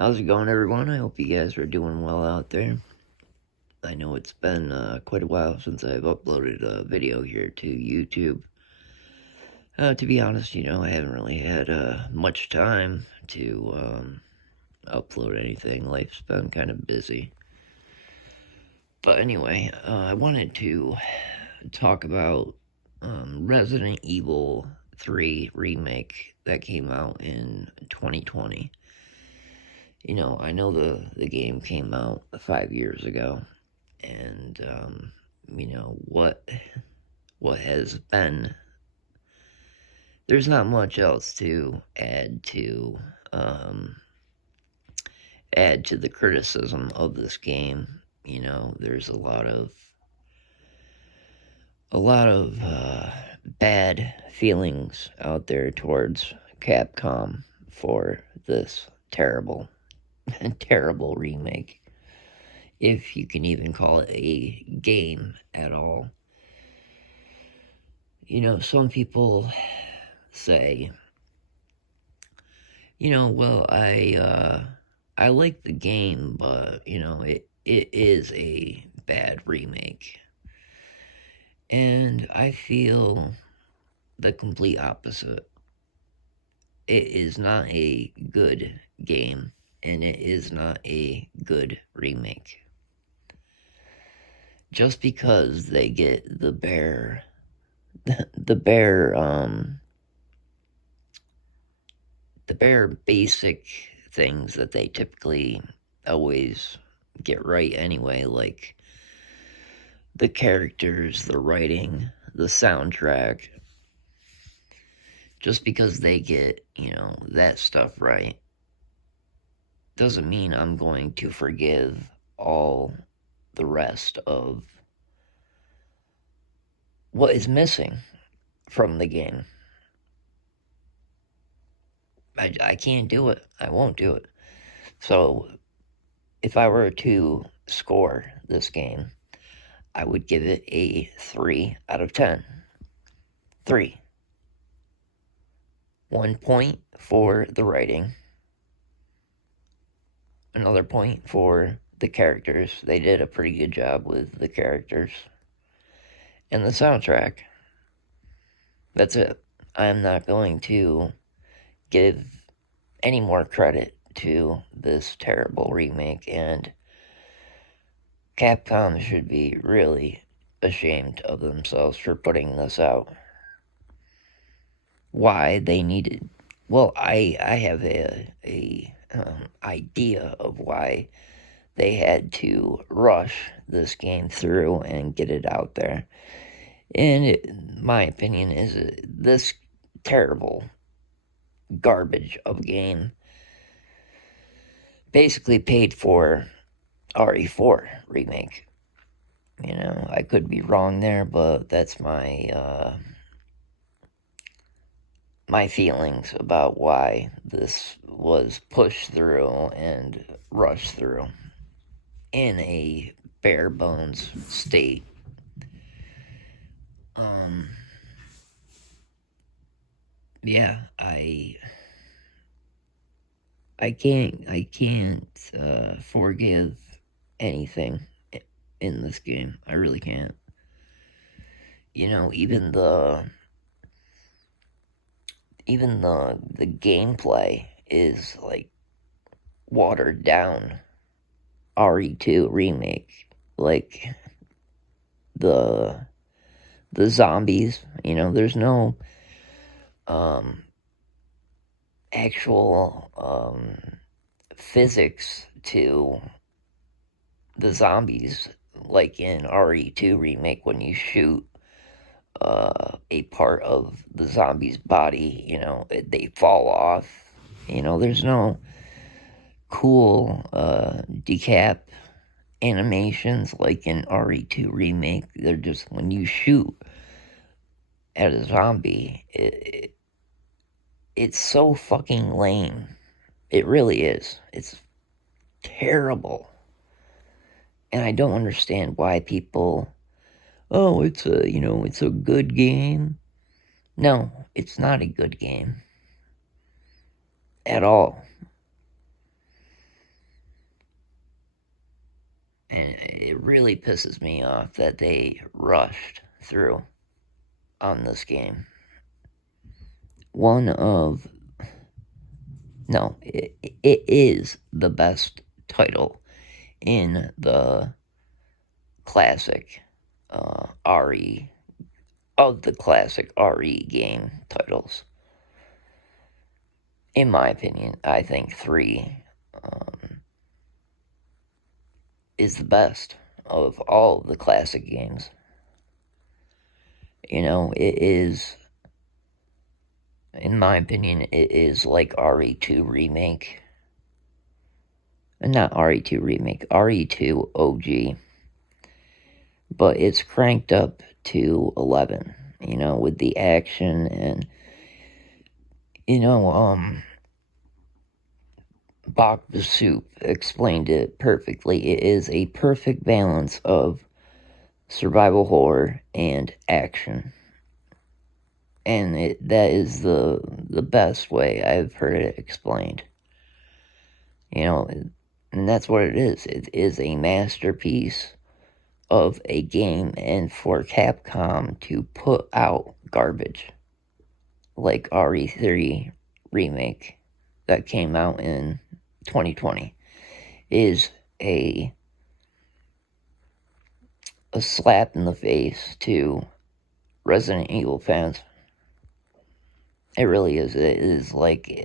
How's it going, everyone? I hope you guys are doing well out there. I know it's been quite a while since I've uploaded a video here to YouTube. To be honest, I haven't really had much time to upload anything. Life's been kind of busy. But anyway, I wanted to talk about Resident Evil 3 Remake that came out in 2020. I know the game came out 5 years ago, and what has been. There's not much else to um, add to the criticism of this game. There's a lot of bad feelings out there towards Capcom for this terrible terrible remake, if you can even call it a game at all. Some people say, well, I like the game, but it is a bad remake. And I feel the complete opposite. It is not a good game, and it is not a good remake. Just because they get the bare basic things that they typically always get right anyway, like the characters, the writing, the soundtrack. Just because they get, that stuff right, doesn't mean I'm going to forgive all the rest of what is missing from the game. I can't do it. I won't do it. So, if I were to score this game, I would give it a 3 out of 10. 3. 1 point for the writing. Another point for the characters. They did a pretty good job with the characters. And the soundtrack. That's it. I'm not going to give any more credit to this terrible remake, and Capcom should be really ashamed of themselves for putting this out. Why they needed... Well, I have a idea of why they had to rush this game through and get it out there. And my opinion is this terrible garbage of a game basically paid for RE4 Remake. I could be wrong there, but that's my my feelings about why this was pushed through and rushed through in a bare bones state. Yeah, I can't forgive anything in this game. I really can't. Even the gameplay is like watered down RE2 remake. Like the zombies, there's no actual physics to the zombies, like in RE2 Remake when you shoot a part of the zombie's body, they fall off. There's no cool decap animations like in RE2 Remake. They're just, when you shoot at a zombie, it's so fucking lame. It really is. It's terrible. And I don't understand why people, oh, it's a good game. No, it's not a good game. At all. really pisses me off that they rushed through on this game. It is the best title in the classic RE, of the classic RE game titles. In my opinion, I think 3 is the best of all the classic games. You know, it is, in my opinion, it is like RE2 Remake. Not RE2 Remake, RE2 OG. But it's cranked up to 11, you know, with the action and, you know, Bach the Soup explained it perfectly. It is a perfect balance of survival horror and action. And that is the best way I've heard it explained. You know, and that's what it is. It is a masterpiece of a game, and for Capcom to put out garbage like RE3 Remake that came out in 2020 is a slap in the face to Resident Evil fans. It really is. It is like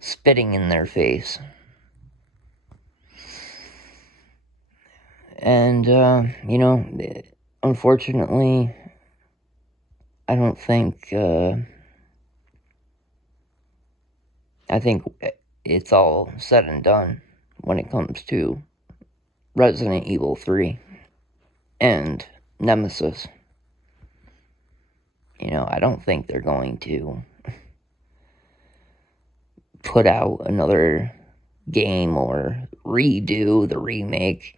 spitting in their face. And, you know, unfortunately, I don't think, I think it's all said and done when it comes to Resident Evil 3 and Nemesis. You know, I don't think they're going to put out another game or redo the remake.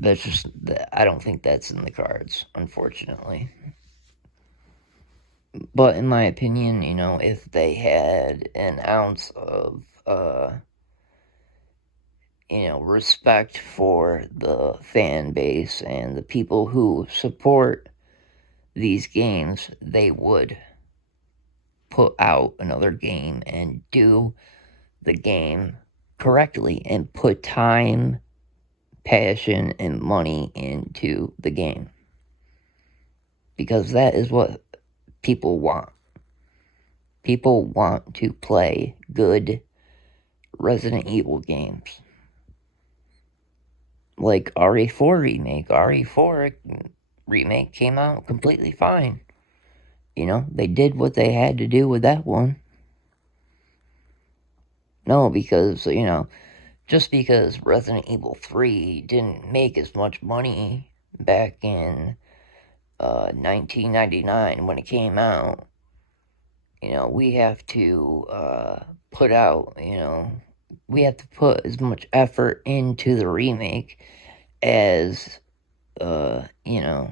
That's just, I don't think that's in the cards, unfortunately. But in my opinion, you know, if they had an ounce of, you know, respect for the fan base and the people who support these games, they would put out another game and do the game correctly and put time, passion, and money into the game. Because that is what people want. People want to play good Resident Evil games. Like RE4 Remake. RE4 Remake came out completely fine. You know, they did what they had to do with that one. No, because, you know, just because Resident Evil 3 didn't make as much money back in 1999 when it came out, you know, we have to put out, you know, we have to put as much effort into the remake as, you know,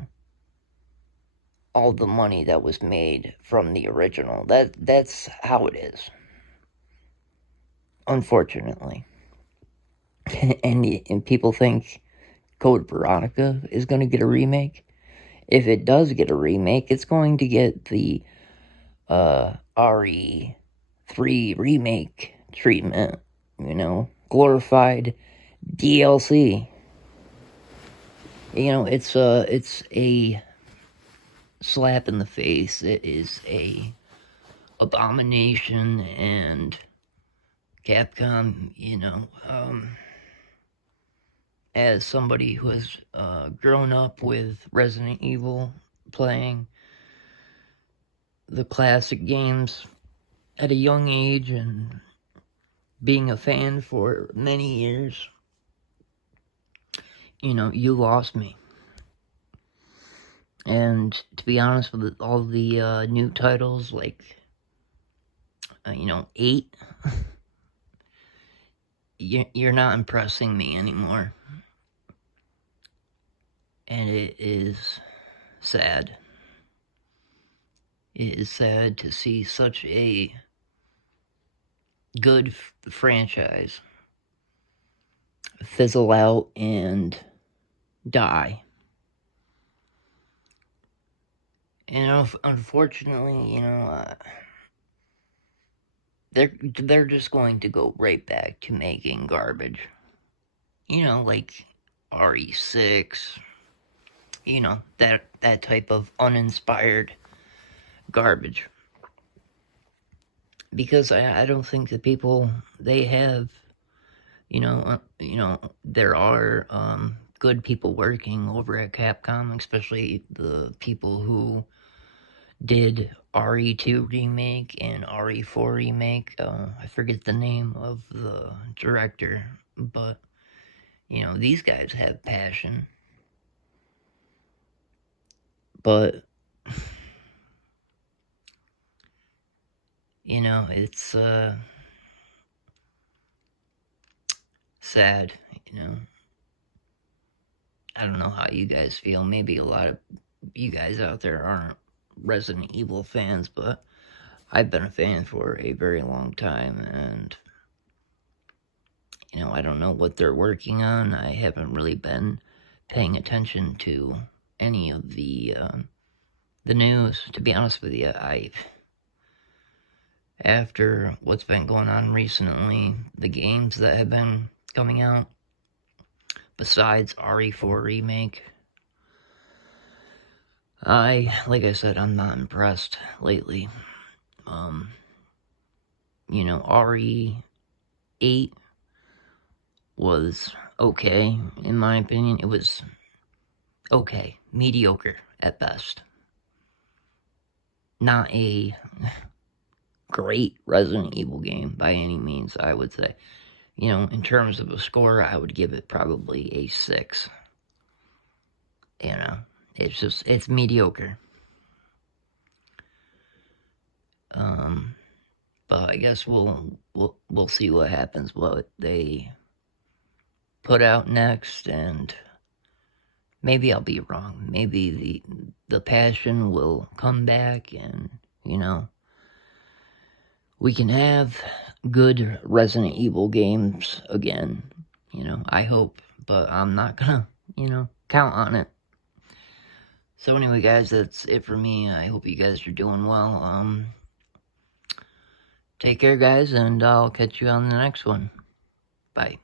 all the money that was made from the original. That's how it is, unfortunately. and people think Code Veronica is going to get a remake. If it does get a remake, it's going to get the RE3 remake treatment, you know, glorified DLC. You know, it's a slap in the face. It is a abomination, and Capcom, you know, as somebody who has grown up with Resident Evil, playing the classic games at a young age and being a fan for many years, you know, you lost me. And to be honest, with all the new titles, like, you know, 8, you're not impressing me anymore. And it is sad. It is sad to see such a good franchise fizzle out and die. And unfortunately, they're just going to go right back to making garbage. Like RE6, that type of uninspired garbage. Because I don't think the people they have, there are good people working over at Capcom, especially the people who did RE2 remake and RE4 remake. I forget the name of the director, but these guys have passion. But it's sad. I don't know how you guys feel. Maybe a lot of you guys out there aren't Resident Evil fans, but I've been a fan for a very long time, and I don't know what they're working on. I haven't really been paying attention to any of the news. To be honest with you, after what's been going on recently, the games that have been coming out, besides RE4 Remake, like I said, I'm not impressed lately. RE8 was okay, in my opinion. It was okay, mediocre at best. Not a great Resident Evil game by any means, I would say. In terms of a score, I would give it probably a 6. It's mediocre. But I guess we'll see what happens, what they put out next, and maybe I'll be wrong. Maybe the passion will come back, and we can have good Resident Evil games again. I hope, but I'm not gonna, count on it. So anyway, guys, that's it for me. I hope you guys are doing well. Take care, guys, and I'll catch you on the next one. Bye.